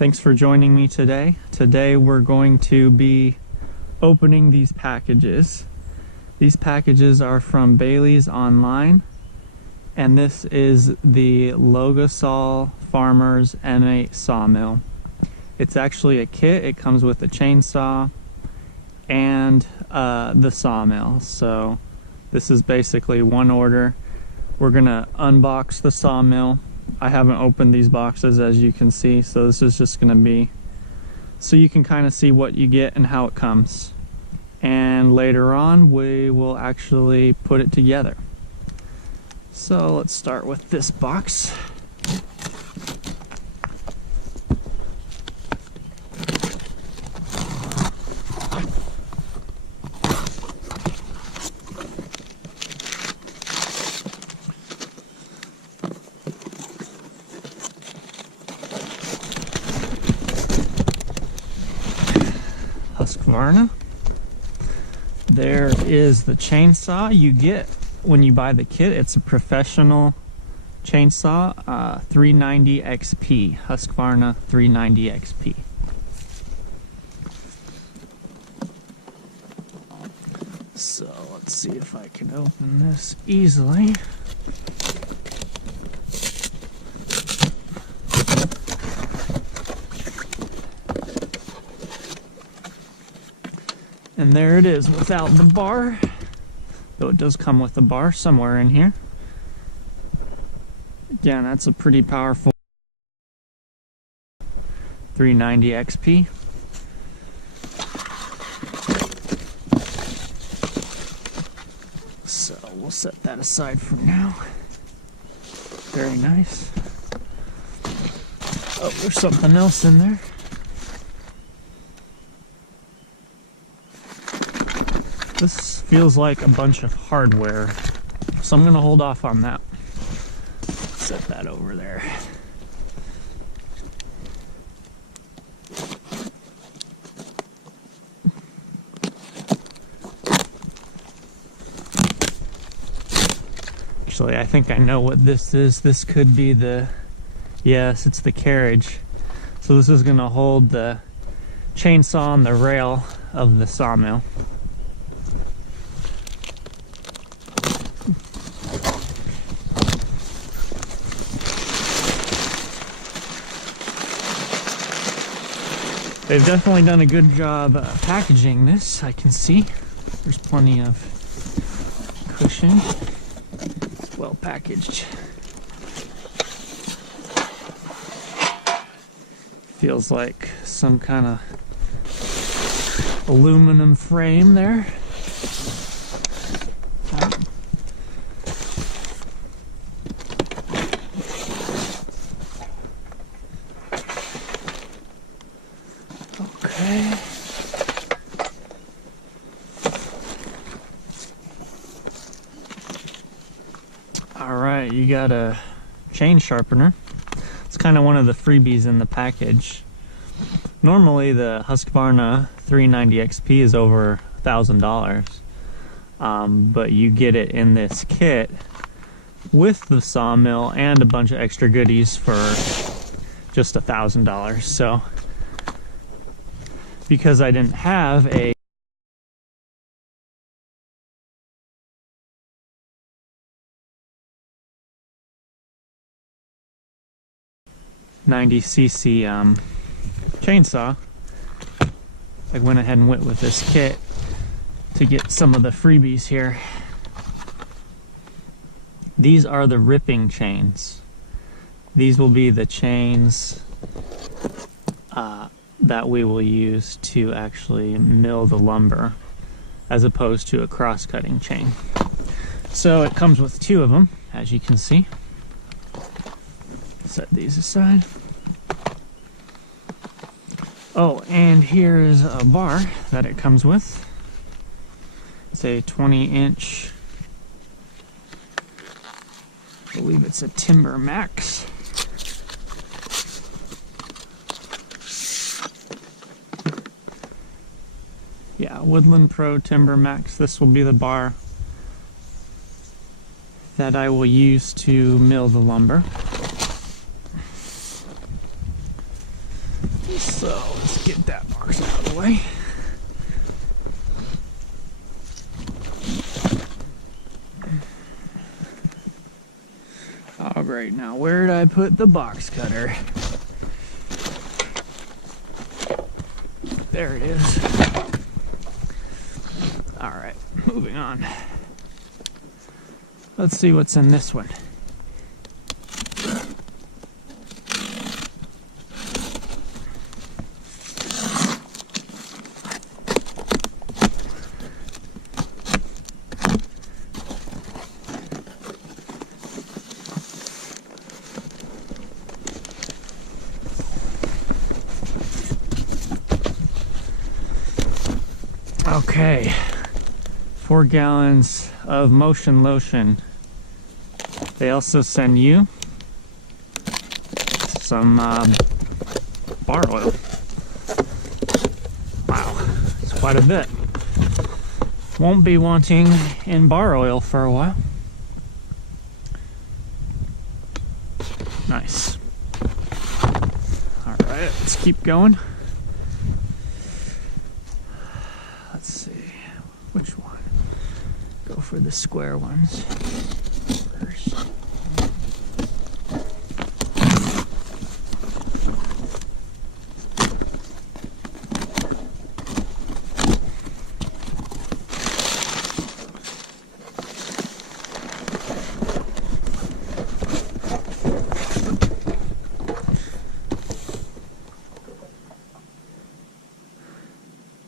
Thanks for joining me today. Today we're going to be opening these packages. These packages are from Baileysonline, and this is the Logosol Farmers M8 sawmill. It's actually a kit. It comes with a chainsaw and the sawmill. So this is basically one order. We're gonna unbox the sawmill. I haven't opened these boxes, as you can see, so this is just gonna be so you can kind of see what you get and how it comes. And later on we will actually put it together. So let's start with this box. Husqvarna. There is the chainsaw you get when you buy the kit. It's a professional chainsaw, 390 XP, Husqvarna 390 XP. So let's see if I can open this easily. And there it is without the bar, though it does come with a bar somewhere in here. Again, that's a pretty powerful 390 XP. So we'll set that aside for now. Very nice. Oh, there's something else in there. This feels like a bunch of hardware, so I'm going to hold off on that. Set that over there. Actually, I think I know what this is. This could be the... Yes, it's the carriage. So this is going to hold the chainsaw on the rail of the sawmill. They've definitely done a good job packaging this. I can see there's plenty of cushion. It's well packaged. Feels like some kind of aluminum frame there. Okay. Alright, you got a chain sharpener. It's kind of one of the freebies in the package. Normally the Husqvarna 390 XP is over $1,000, but you get it in this kit with the sawmill and a bunch of extra goodies for just $1,000. So because I didn't have a $90cc chainsaw, I went ahead and went with this kit to get some of the freebies here. These are the ripping chains. These will be the chains that we will use to actually mill the lumber, as opposed to a cross-cutting chain. So it comes with two of them, as you can see. Set these aside. Oh, and here is a bar that it comes with. It's a 20-inch, I believe it's a Timber Max. Yeah, Woodland Pro Timber Max. This will be the bar that I will use to mill the lumber. So let's get that box out of the way. Oh great, now where did I put the box cutter? There it is. Alright, moving on. Let's see what's in this one. Okay, 4 gallons of Motion Lotion. They also send you some bar oil. Wow, it's quite a bit. Won't be wanting in bar oil for a while. Nice. All right, let's keep going. Let's see, which one? Go for the square ones first.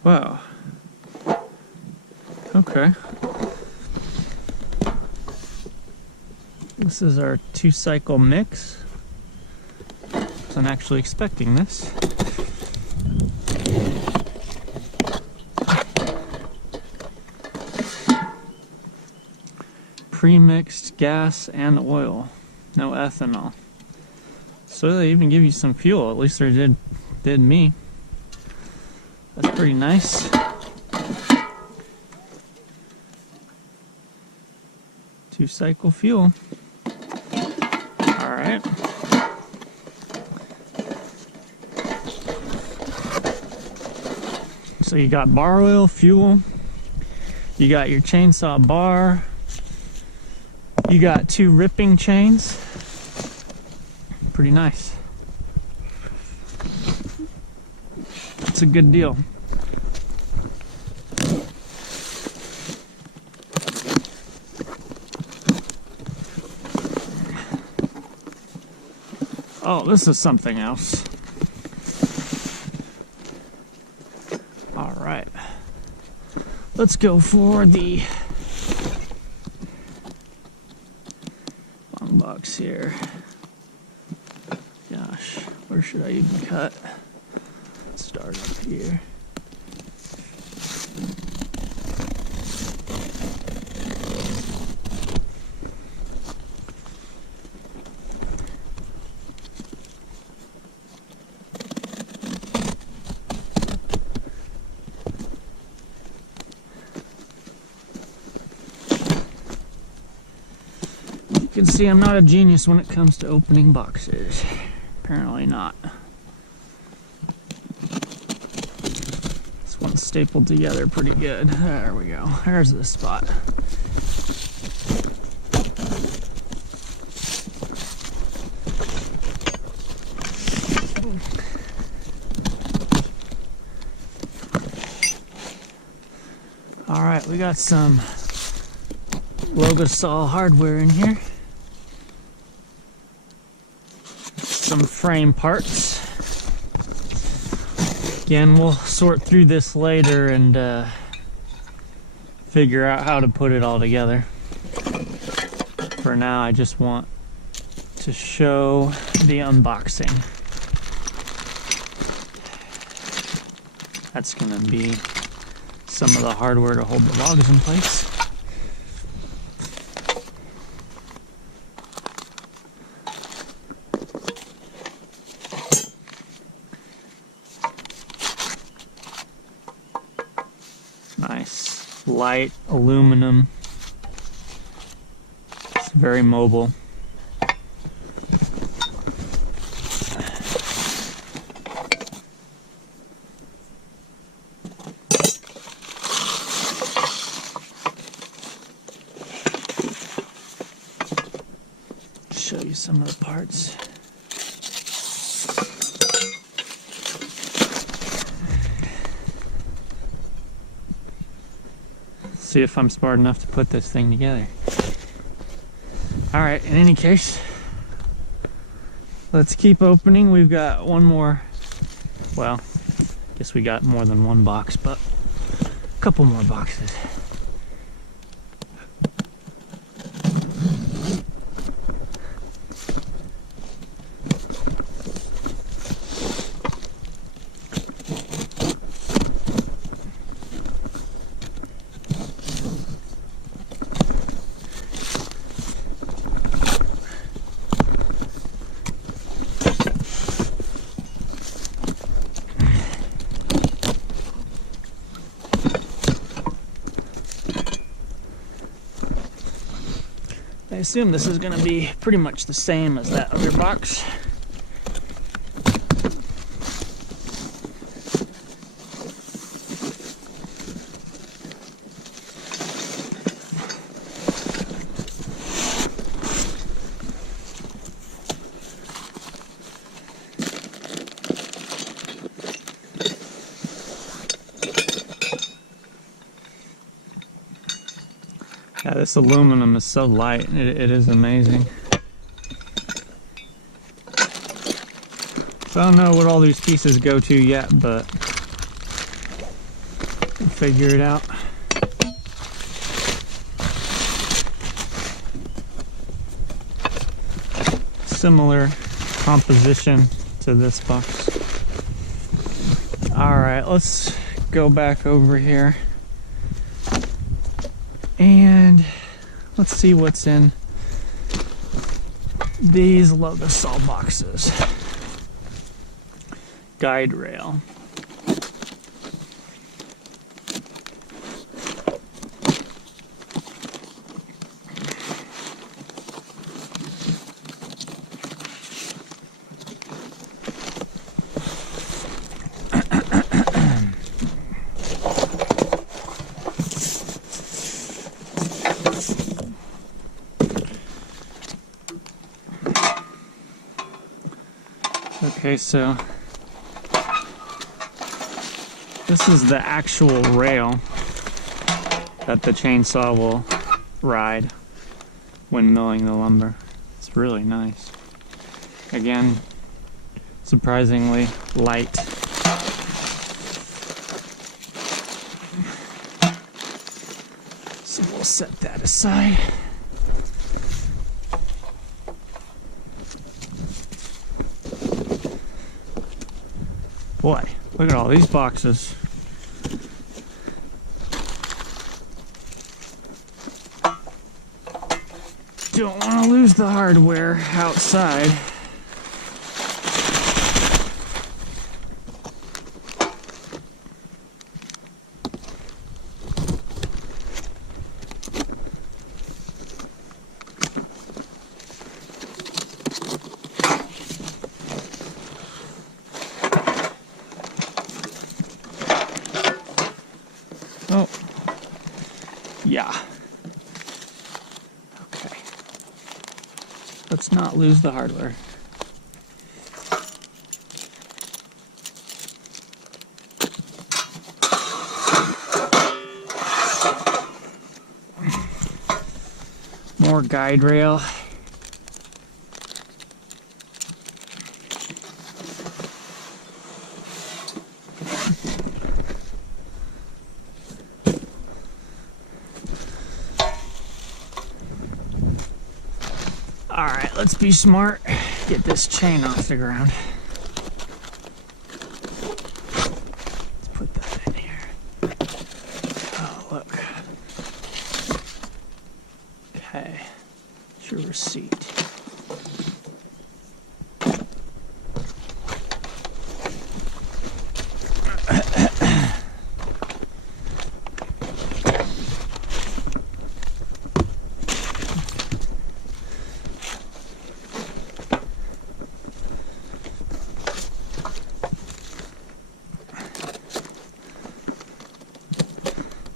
Wow. Okay. This is our 2-cycle mix. Wasn't actually expecting this. Pre-mixed gas and oil. No ethanol. So they even give you some fuel. At least they did me. That's pretty nice. Two-cycle fuel. All right. So you got bar oil, fuel. You got your chainsaw bar. You got 2 ripping chains. Pretty nice. It's a good deal. Oh, this is something else. All right. Let's go for the long box here. Gosh, where should I even cut? Let's start up here. You can see I'm not a genius when it comes to opening boxes. Apparently not. This one's stapled together pretty good. There we go. There's the spot. All right, we got some Logosol hardware in here. Some frame parts. Again, we'll sort through this later and figure out how to put it all together. For now, I just want to show the unboxing. That's going to be some of the hardware to hold the logs in place. Nice, light aluminum. It's very mobile. some of the parts. See if I'm smart enough to put this thing together. Alright, in any case, let's keep opening. We've got one more, well, I guess we got more than one box, but a couple more boxes. I assume this is going to be pretty much the same as that other box. Yeah, this aluminum is so light, it is amazing. So I don't know what all these pieces go to yet, but we'll figure it out. Similar composition to this box. Alright, let's go back over here. And let's see what's in these Logosol boxes. Guide rail. Okay, so this is the actual rail that the chainsaw will ride when milling the lumber. It's really nice. Again, surprisingly light. So we'll set that aside. Boy, look at all these boxes. Don't want to lose the hardware outside. Oh, yeah. Okay. Let's not lose the hardware. More guide rail. Alright, let's be smart. Get this chain off the ground. Let's put that in here. Oh, look. Okay. It's your receipt.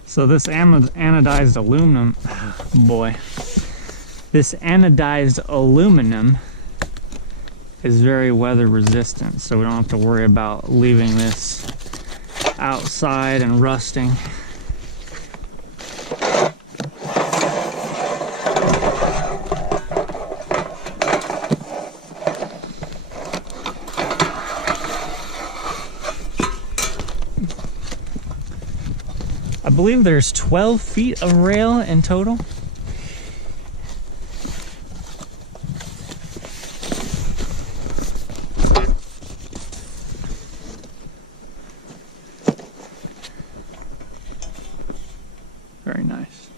So this anodized aluminum, boy, this anodized aluminum is very weather resistant, so we don't have to worry about leaving this outside and rusting. I believe there's 12 feet of rail in total. Very nice.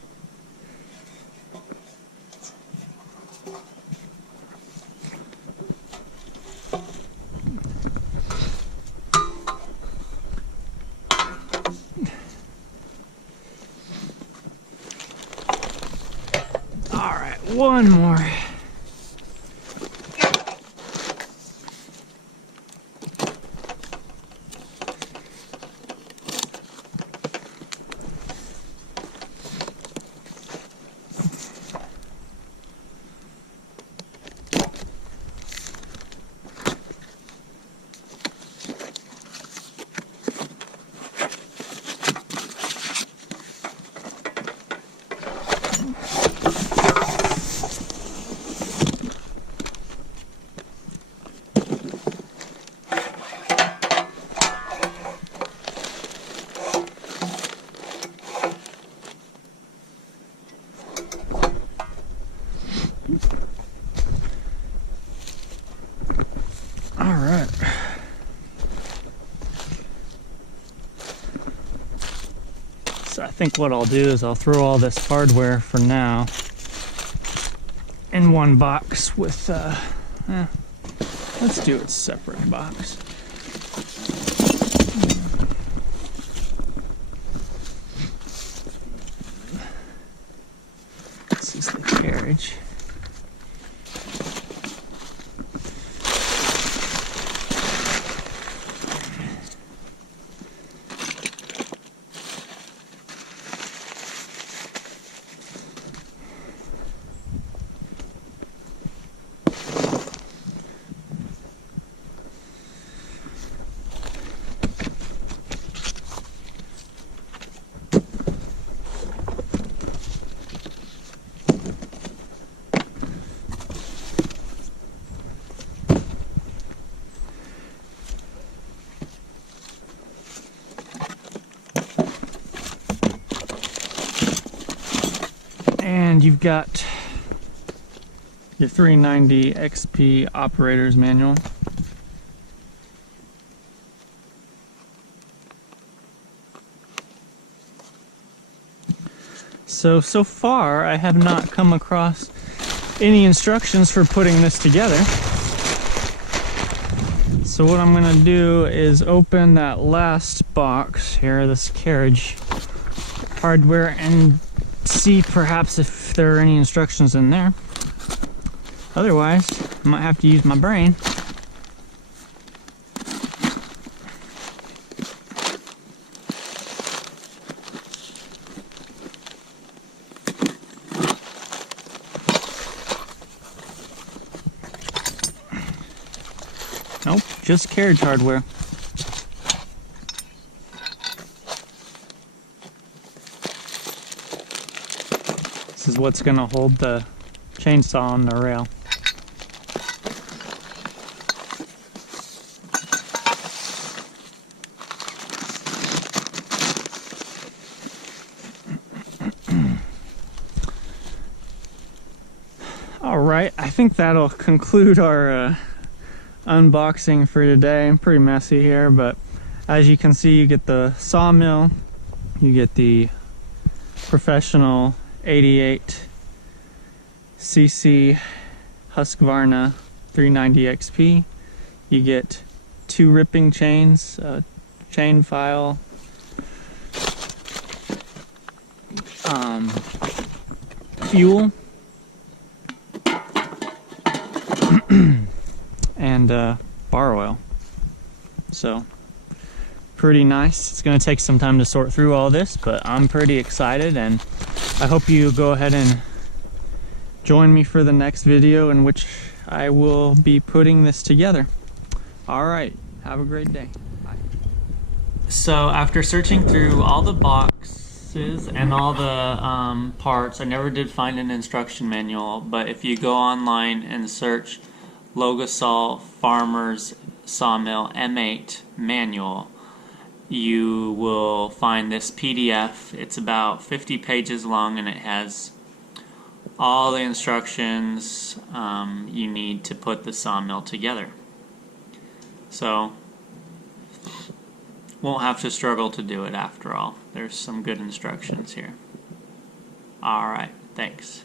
All right, one more. All right. So I think what I'll do is I'll throw all this hardware for now in one box with, let's do it separate box. This is the carriage. And you've got your 390 XP operator's manual. So far I have not come across any instructions for putting this together. So what I'm gonna do is open that last box here, this Carriage Hardware, and see perhaps if there are any instructions in there. Otherwise, I might have to use my brain. Nope, just Carriage Hardware. This is what's going to hold the chainsaw on the rail. All right, I think that'll conclude our unboxing for today. I'm pretty messy here, but as you can see, you get the Sawmill, you get the professional 88cc Husqvarna 390 XP. You get 2 ripping chains, chain file, fuel, and bar oil. So pretty nice. It's going to take some time to sort through all this, but I'm pretty excited, and I hope you go ahead and join me for the next video in which I will be putting this together. Alright, have a great day. Bye. So after searching through all the boxes and all the parts, I never did find an instruction manual, but if you go online and search Logosol Farmers Sawmill M8 manual, you will find this PDF. It's about 50 pages long and it has all the instructions you need to put the sawmill together. So, won't have to struggle to do it after all. There's some good instructions here. Alright, thanks.